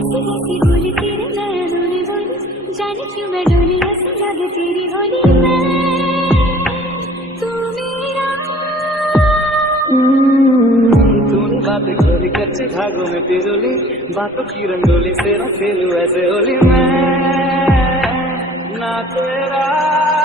ऐसी ऐसी बोली तेरे नैनों ने बोली, जाने क्यों मैं डोली ऐसी लगे तेरी होली में तू मेरा। तूने बातें खोली कच्चे धागों में पिरोली, बातों की रंगोली से न खेलूं ऐसे होली मैं ना तेरा।